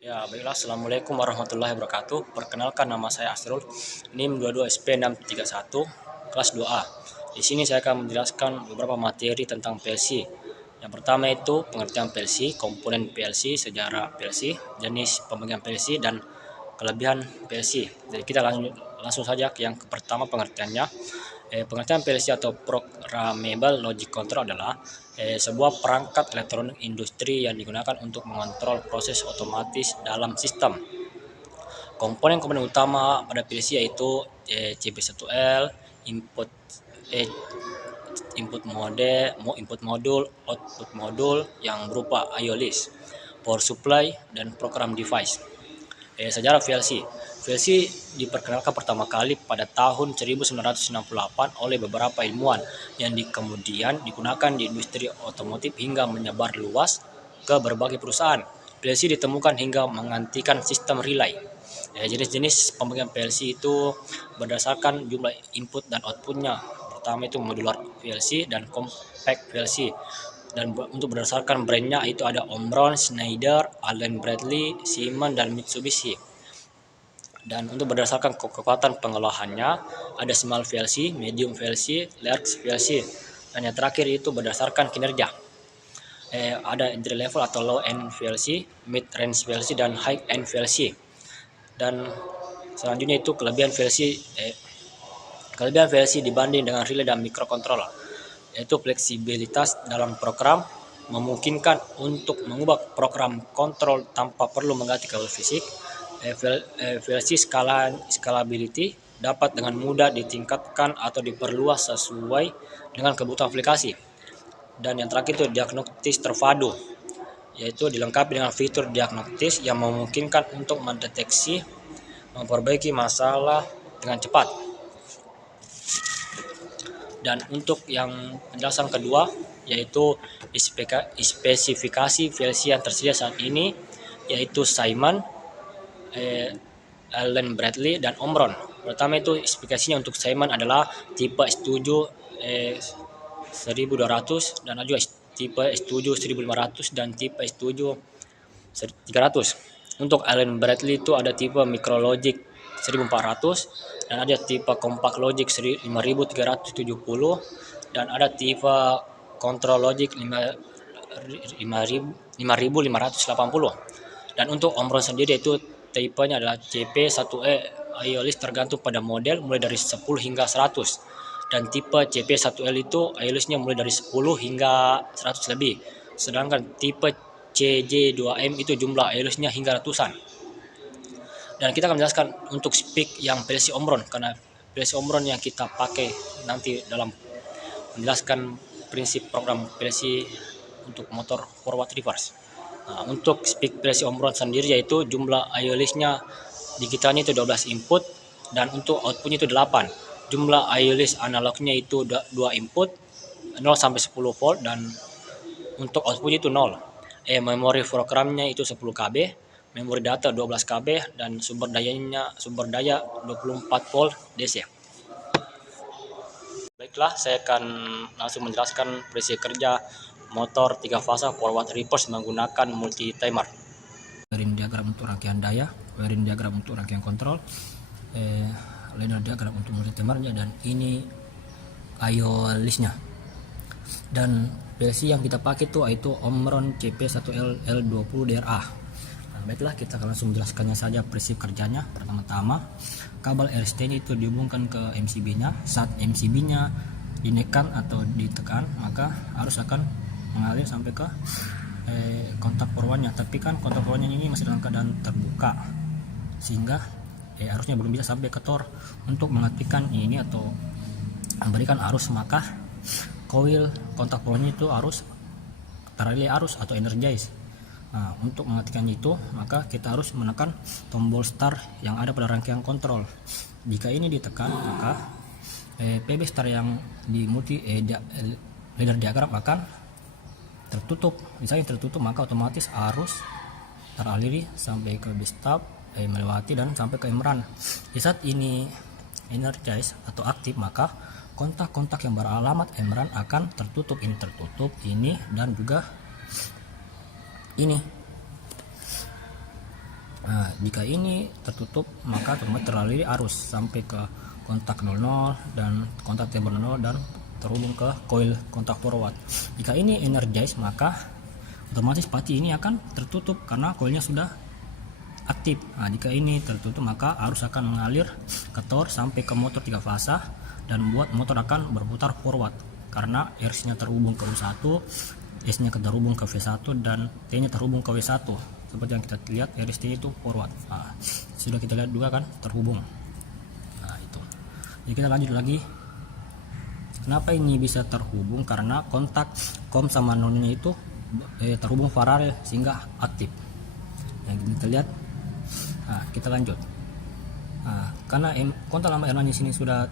Ya, baiklah. Assalamualaikum warahmatullahi wabarakatuh. Perkenalkan, nama saya Asrul, NIM 22SP631, kelas 2A. Di sini saya akan menjelaskan beberapa materi tentang PLC. Yang pertama itu pengertian PLC, komponen PLC, sejarah PLC, jenis pembagian PLC, dan kelebihan PLC. Jadi kita langsung saja ke yang pertama, pengertiannya. Pengertian PLC atau Programmable Logic Control adalah sebuah perangkat elektronik industri yang digunakan untuk mengontrol proses otomatis dalam sistem. Komponen-komponen utama pada PLC yaitu CP1L, input eh, input modul, output modul yang berupa IO list, power supply, dan program device. Sejarah VLC. VLC diperkenalkan pertama kali pada tahun 1968 oleh beberapa ilmuwan yang kemudian digunakan di industri otomotif hingga menyebar luas ke berbagai perusahaan. VLC ditemukan hingga menggantikan sistem relay. Jenis-jenis pembagian VLC itu berdasarkan jumlah input dan outputnya. Pertama itu modular VLC dan compact VLC. Dan untuk berdasarkan brandnya itu ada Omron, Schneider, Allen-Bradley, Siemens, dan Mitsubishi. Dan untuk berdasarkan kekuatan pengolahannya ada small VLC, medium VLC, large VLC. Dan yang terakhir itu berdasarkan kinerja. Ada entry level atau low end VLC, mid range VLC, dan high end VLC. Dan selanjutnya itu kelebihan VLC dibanding dengan relay dan microcontroller, yaitu fleksibilitas dalam program, memungkinkan untuk mengubah program kontrol tanpa perlu mengganti kabel fisik. VLC scalability dapat dengan mudah ditingkatkan atau diperluas sesuai dengan kebutuhan aplikasi. Dan yang terakhir itu diagnostis terpadu, yaitu dilengkapi dengan fitur diagnostis yang memungkinkan untuk mendeteksi, memperbaiki masalah dengan cepat. Dan untuk yang penjelasan kedua yaitu spesifikasi VLC yang tersedia saat ini yaitu Siemens, Allen-Bradley, dan Omron. Pertama itu spesifikasinya untuk Siemens adalah tipe S7 1200 dan juga tipe S7 1500 dan tipe S7 300. Untuk Allen-Bradley itu ada tipe Micrologic 1400 dan ada tipe Compact Logic 5370 dan ada tipe Control Logic 5580. Dan untuk Omron sendiri itu tipenya adalah CP1E IO list tergantung pada model mulai dari 10 hingga 100. Dan tipe CP1L itu IO listnya mulai dari 10 hingga 100 lebih. Sedangkan tipe CJ2M itu jumlah IO listnya hingga ratusan. Dan kita akan menjelaskan untuk spek yang PLC Omron, karena PLC Omron yang kita pakai nanti dalam menjelaskan prinsip program PLC untuk motor forward reverse. Nah, untuk spek PLC Omron sendiri yaitu jumlah IO listnya digitalnya itu 12 input dan untuk outputnya itu 8. Jumlah IO list analognya itu 2 input 0 sampai 10 volt dan untuk outputnya itu 0. Memori programnya itu 10 KB, memori data 12 KB dan sumber daya 24 volt DC. Baiklah, saya akan langsung menjelaskan prinsip kerja motor 3 fasa forward reverse menggunakan multi timer. Wiring diagram untuk rangkaian daya, wiring diagram untuk rangkaian kontrol, ladder diagram untuk multi timernya, dan ini IO listnya. Dan PLC yang kita pakai itu Omron CP1L L20DRA. Nah, baiklah, kita akan langsung menjelaskannya saja prinsip kerjanya. Pertama-tama, kabel RST itu dihubungkan ke MCB-nya. Saat MCB-nya ditekan atau ditekan, maka arus akan mengalir sampai ke kontak forwardnya. Tapi kan kontak forwardnya ini masih dalam keadaan terbuka, sehingga arusnya belum bisa sampai ke tor. Untuk mengaktifkan ini atau memberikan arus, maka coil kontak forwardnya itu harus terrelay arus atau energize. Nah, untuk mengaktifkannya itu maka kita harus menekan tombol start yang ada pada rangkaian kontrol. Jika ini ditekan, maka PB start yang di ladder diagram akan tertutup. Misalnya tertutup, maka otomatis arus teraliri sampai ke stop, melewati dan sampai ke emerald. Di saat ini energize atau aktif, maka kontak-kontak yang beralamat emerald akan tertutup. Ini tertutup, ini dan juga ini. Nah, jika ini tertutup maka otomatis teraliri arus sampai ke kontak 00 dan kontak timer 00 dan terhubung ke coil kontak forward. Jika ini energize maka otomatis pati ini akan tertutup karena coilnya sudah aktif. Nah, jika ini tertutup maka arus akan mengalir ke tor sampai ke motor 3 fasa dan membuat motor akan berputar forward karena R-nya terhubung ke U1, S-nya terhubung ke V1 dan T-nya terhubung ke W1. Seperti yang kita lihat RST itu forward. Nah, sudah kita lihat juga kan terhubung. Nah, itu. Jadi kita lanjut lagi. Kenapa ini bisa terhubung? Karena kontak COM sama nonnya itu terhubung paralel sehingga aktif. Yang kita lihat. Nah, kita lanjut. Nah, karena kontak lama R0 di sini sudah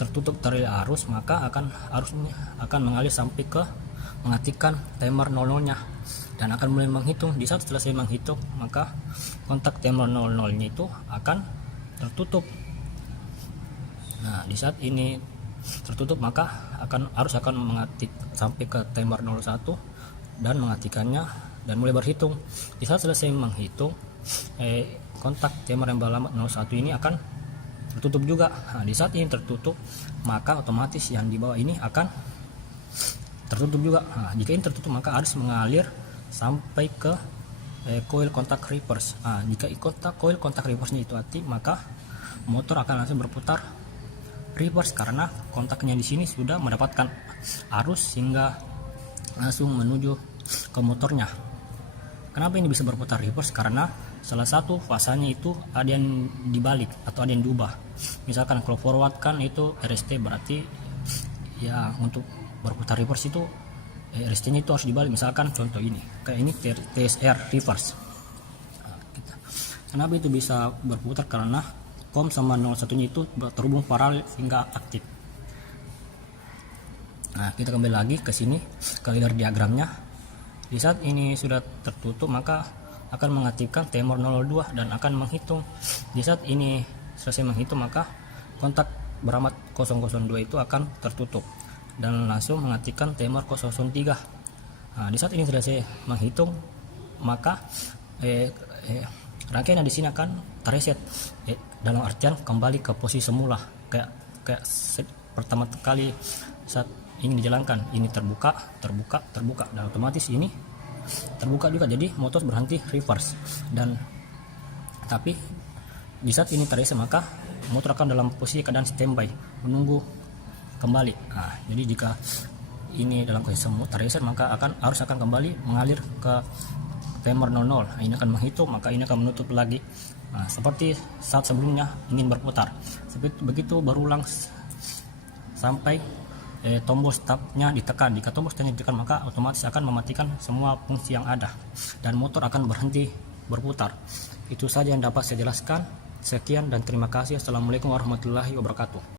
tertutup teraliri arus, maka arusnya akan mengalir sampai ke mengaktifkan timer 00-nya dan akan mulai menghitung. Di saat selesai menghitung maka kontak timer 00-nya itu akan tertutup. Nah, di saat ini tertutup maka arus akan mengaktif sampai ke timer 01 dan mengaktifkannya dan mulai berhitung. Di saat selesai menghitung kontak timer yang beralamat 01 ini akan tertutup juga. Nah, di saat ini tertutup maka otomatis yang di bawah ini akan tertutup juga. Nah, jika ini tertutup maka arus mengalir sampai ke coil kontak reverse. Nah, jika coil kontak reverse-nya itu aktif maka motor akan langsung berputar reverse karena kontaknya di sini sudah mendapatkan arus sehingga langsung menuju ke motornya. Kenapa ini bisa berputar reverse? Karena salah satu fasanya itu ada yang dibalik atau ada yang diubah. Misalkan kalau forward kan itu RST, berarti ya untuk berputar reverse itu RST-nya itu harus dibalik. Misalkan contoh ini, kayak ini TSR reverse. Nah, kenapa itu bisa berputar? Karena COM sama 01-nya itu terhubung paralel sehingga aktif. Nah, kita kembali lagi ke sini ke leader diagramnya. Di saat ini sudah tertutup maka akan mengaktifkan timer 02 dan akan menghitung. Di saat ini selesai menghitung maka kontak beramat 002 itu akan tertutup dan langsung mengaktifkan timer 003. Nah, di saat ini selesai menghitung maka rangkaian di sini akan terreset, dalam artian kembali ke posisi semula kayak pertama kali saat ingin dijalankan. Ini terbuka dan otomatis ini terbuka juga, jadi motor berhenti reverse. Dan tapi di saat ini terreset maka motor akan dalam posisi keadaan standby menunggu kembali. Nah, jadi jika ini dalam posisi terreset maka arus akan kembali mengalir ke timer 00. Nah, ini akan menghitung maka ini akan menutup lagi. Nah, seperti saat sebelumnya ingin berputar. Seperti begitu berulang sampai tombol startnya ditekan. Jika tombol startnya ditekan maka otomatis akan mematikan semua fungsi yang ada dan motor akan berhenti berputar. Itu saja yang dapat saya jelaskan. Sekian dan terima kasih. Assalamualaikum warahmatullahi wabarakatuh.